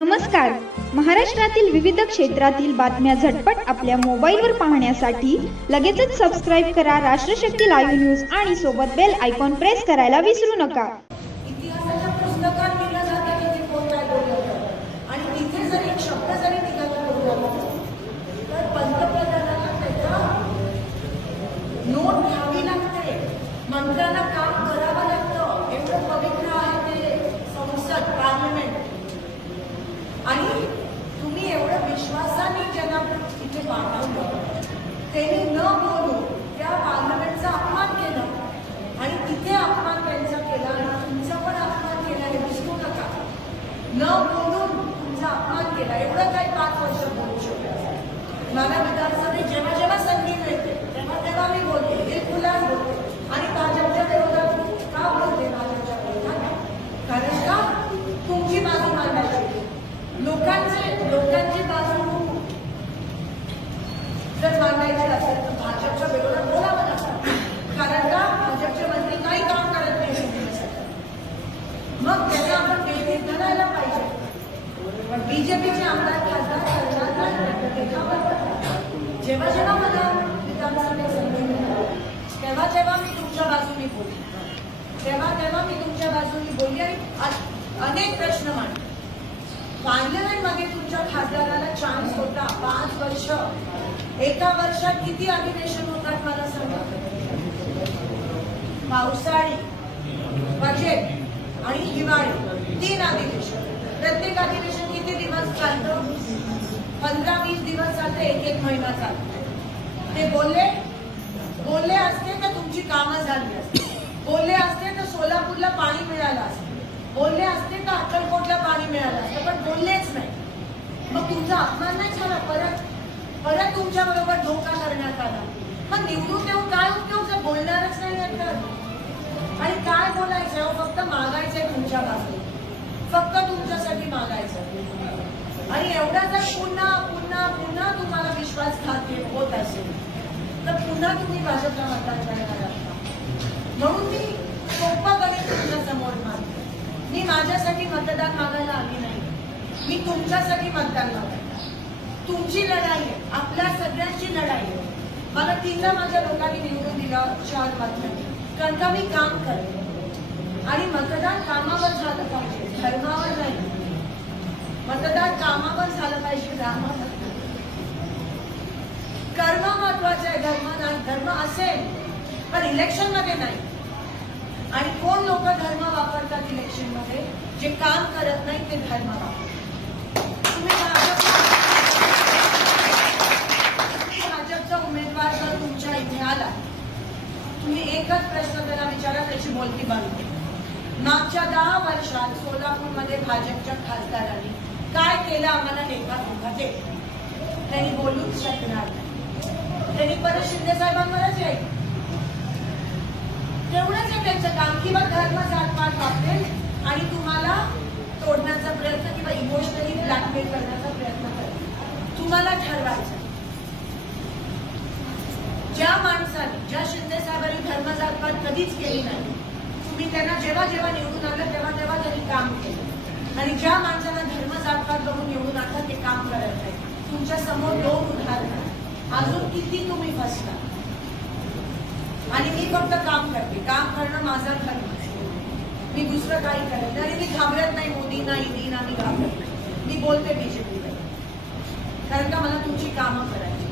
नमस्कार. महाराष्ट्रातील विविध क्षेत्रातील बातम्या झटपट आपल्या मोबाईलवर पाहण्यासाठी लगेचच सबस्क्राईब करा राष्ट्रशक्ती लाईव्ह न्यूज आणि सोबत बेल आयकॉन प्रेस करायला विसरू नका. इतिहासाच्या पुस्तकात लिहिलं जातं की ते कोण काय बोललं होतं आणि तिथे जर एक शब्द जरी निघाला तर पंतप्रधानांना त्याचा नोट घ्यावी लागते, मंत्र्यांना काम करावं लागतं. एवढं पवित्र आहे ते संसद, पार्लमेंट. आणि तुम्ही एवढं विश्वासाने ज्यांना इथे पाठवलं त्यांनी न बोलून त्या पार्लमेंटचा अपमान केला आणि तिथे अपमान त्यांचा केला आणि तुमचा पण अपमान केला हे विसरू नका. न बोलून तुमचा अपमान केला. एवढं काही 5 वर्ष बोलू शकतो. मला विधानसभेत जेव्हा जेव्हा संधी मिळते तेव्हा तेव्हा मी बोलते, हे खुलास बोलते. आणि भाजपच्या विरोधात का बोलते? भाजपच्या विरोधात कारण का तुमची बाजू मांडायची, लोकांची बाजू जर मांडायची असेल तर भाजपच्या विरोधात बोलावं लागतं. कारण का भाजपचे मंत्री काही काम करत नाही. मग त्याला आपण वेगळीच धरायला पाहिजे. पण बीजेपीचे आमदार खासदार जेव्हा जेव्हा मला विधानसभेत संधी मिळाली तेव्हा तेव्हा मी तुमच्या बाजूनी बोलली, तेव्हा तेव्हा मी तुमच्या बाजूनी बोलली आणि अनेक प्रश्न मांडले. पार्लमेंटमध्ये तुमच्या खासदाराला चान्स होता 5 वर्ष. एका वर्षात किती अधिवेशन होतात मला सांगा? पावसाळी, बजेट आणि हिवाळी 3 अधिवेशन. प्रत्येक अधिवेशन किती दिवस चालतं? 15-20 दिवस चालतं, 1-1 महिना चालतो. ते बोलले असते तर तुमची कामं झाली असते. बोलले असते तर सोलापूरला पाणी मिळालं असतं. बोलले असते तर अक्कलकोटला पाणी मिळालं असतं. पण बोललेच नाही. मग तुमचा अपमान नाही झाला. परत तुमच्या बरोबर धोका करण्यात आला. मग निवडून देऊन काय उपयोग जर बोलणारच नाही तर? आणि काय बोलायचं? फक्त मागायचंय तुमच्या बाजूने, फक्त तुमच्यासाठी मागायचं. आणि एवढा जर पुन्हा पुन्हा पुन्हा तुम्हाला विश्वासघात होत असेल तर पुन्हा तुम्ही भाजपला मतदान करणार आहात. म्हणून मी सोपं गणित तुमच्या समोर मांडते. मी माझ्यासाठी मतदान मागायला आली नाही, मी तुमच्यासाठी मतदान मागायला. तुमची लढाई आहे, आपल्या सगळ्यांची लढाई आहे. मला 3ला माझ्या लोकांनी निवडून दिलं शहर मध्ये, कारण का मी काम करते. आणि मतदान कामावर झालं पाहिजे, धर्मावर नाही. मतदान कामावर झालं पाहिजे, धर्मावर. कर्म महत्वाचं आहे, धर्म नाही. धर्म असेल पण इलेक्शन मध्ये नाही. आणि कोण लोक धर्म वापरतात इलेक्शन मध्ये? जे काम करत नाही ते धर्म वापरतात. तुम्ही भाजपचा उमेदवार जर तुमच्या इथे आला, तुम्ही एकच प्रश्न त्याला विचारा, त्याची बोलती बंद. मागच्या 10 वर्षात सोलापूरमध्ये भाजपच्या खासदारांनी काय केलं आम्हाला लेखा दे. त्यांनी बोलूच शकणार नाही. त्यांनी परत शिंदे साहेबांवरच येईल. तेवढंच आहे त्यांचं काम. किंवा धर्म जातपात वापरेल आणि तुम्हाला तोडण्याचा प्रयत्न किंवा इमोशनली ब्लॅकमेल करण्याचा प्रयत्न करेल. तुम्हाला ठरवायचं. ज्या माणसाने, ज्या शिंदे साहेबांनी धर्म जातपात कधीच केली नाही, तुम्ही त्यांना जेव्हा जेव्हा निवडून आलं तेव्हा तेव्हा त्यांनी काम केलं. आणि ज्या माणसाला धर्म जातपात बघून निवडून आलं ते काम करत नाही. तुमच्या समोर 2 उदाहरणं. अजून किती तुम्ही फसता? आणि मी फक्त काम करते. काम करणं माझा धर्म. मी दुसरं काही करत नाही. आणि मी घाबरत नाही मोदींना, ईडीना. मी घाबरत नाही. मी बोलते बीजेपीला, कारण का मला तुमची कामं करायची.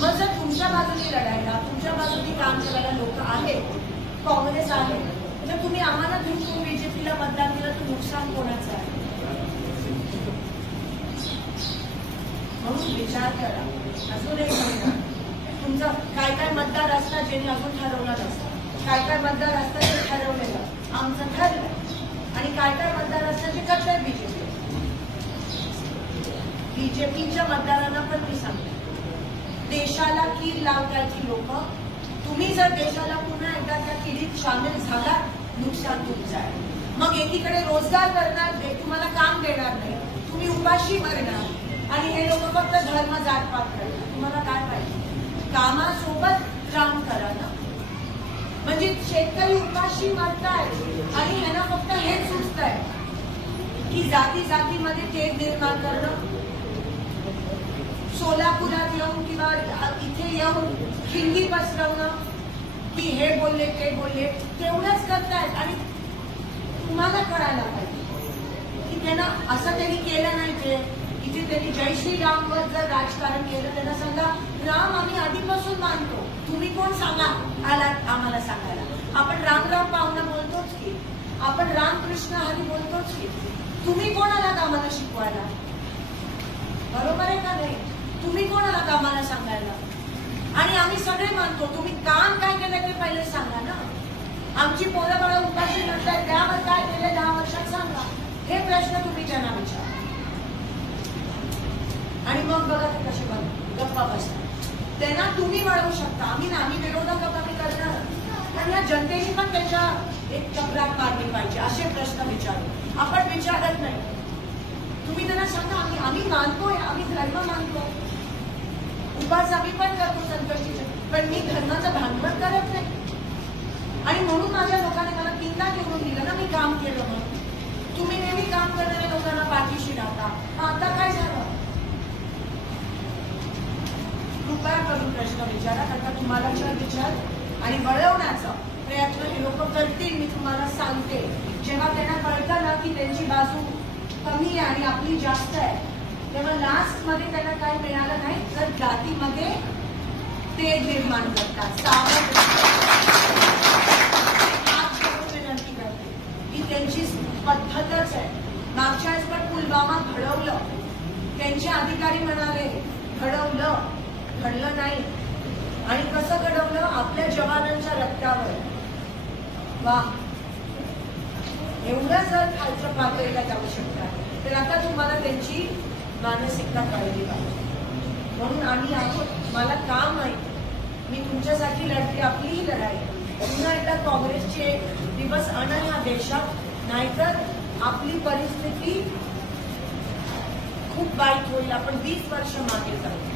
मग जर तुमच्या बाजूने लढायला, तुमच्या बाजूने काम करायला लोक आहेत, काँग्रेस आहे, तर तुम्ही आम्हाला धुंकून बीजेपीला मतदान दिलं तर नुकसान कोणाचं आहे? म्हणून विचार करा. अजून एक महिना तुमचा काय काय मतदार असतात ज्यांनी अजून ठरवलं नसतं. काय काय मतदार असतात ते ठरवलेलं आमचं ठरलं. आणि काय काय मतदार असतात ते करतात बीजेपी. बीजेपीच्या मतदारांना पण मी सांगते, देशाला कीड लावण्याची लोक. तुम्ही जर देशाला पुन्हा एकदा त्या किडीत सामील झाला, नुकसान तुमचं आहे. मग एकीकडे रोजगार करणार, तुम्हाला काम देणार नाही, तुम्ही उपाशी मरणार. आणि हे लोक फक्त धर्म जातपात करतात. तुम्हाला काय पाहिजे? कामासोबत काम करा ना. म्हणजे शेतकरी उपाशी मरताय आणि ह्यांना फक्त हेच सुचतंय की जाती जातीमध्ये तेढ निर्माण करणं, सोलापुरात येऊन किंवा इथे येऊन खिंडी पसरवणं की हे बोलले ते बोलले, तेवढंच करतायत. आणि तुम्हाला कळायला पाहिजे की त्यांना असं त्यांनी केलं नाही. ते इथे त्यांनी जय श्रीरामवर जर राजकारण केलं, त्यांना सांगा राम आम्ही आधीपासून मानतो, तुम्ही कोण सांगा आलात आम्हाला सांगायला. आपण राम राम पाहुणं बोलतोच की, आपण रामकृष्ण हरी बोलतोच की, तुम्ही कोण आलात आम्हाला शिकवायला? बरोबर आहे का नाही? तुम्ही कोण आलात आम्हाला सांगायला? आणि आम्ही सगळे मानतो, तुम्ही काम काय केलं ते पहिले सांगा ना. आमची पोरं बाळं उपाशी म्हणतात, त्यावर काय केलं 10 वर्षात सांगा. हे प्रश्न तुम्ही त्यांना विचारा. आणि मग बघा ते कसे गप्पा बसतात. त्यांना तुम्ही वळवू शकता. आम्ही विरोधक कमी करणार. आणि या जनतेने पण त्याच्या एक चक्रात मारली पाहिजे. असे प्रश्न विचारू. आपण विचारत नाही. तुम्ही त्यांना सांगा आम्ही मानतोय, आम्ही धर्म मानतो, उपास आम्ही पण करतो संकष्टीचे, पण मी धर्माचं भांडवल करत नाही. आणि म्हणून माझ्या लोकांनी मला 3दा निवडून दिलं ना, मी काम केलं म्हणून. तुम्ही नेहमी काम करणाऱ्या लोकांना पाठीशी राहता. आता काय झालं? कृपया करून प्रश्न विचारा, कारण तुम्हाला विचार आणि वळवण्याचा प्रयत्न हे लोक करतील. मी तुम्हाला सांगते, जेव्हा त्यांना कळतं ना की त्यांची बाजू कमी आहे आणि आपली जास्त आहे, तेव्हा लास्ट मध्ये त्यांना काय मिळालं नाही, तर जातीमध्ये ते निर्माण करतात. विनंती करते की त्यांची पद्धतच आहे. मागच्या वेळेस पण पुलवामा घडवलं, त्यांचे अधिकारी म्हणाले घडलं नाही. आणि कसं घडवलं? आपल्या जवानांच्या रक्तावर. वा, एवढं जर खालच्या पातळीला जाऊ शकतात, तर आता तुम्हाला त्यांची मानसिकता कळली पाहिजे. म्हणून आम्ही आहोत. मला काम माहिती, मी तुमच्यासाठी लढते. आपली ही लढाई. पुन्हा एकदा काँग्रेसचे दिवस आणा या देशात, नाहीतर आपली परिस्थिती खूप वाईट होईल. आपण 20 वर्ष मागे जाऊ.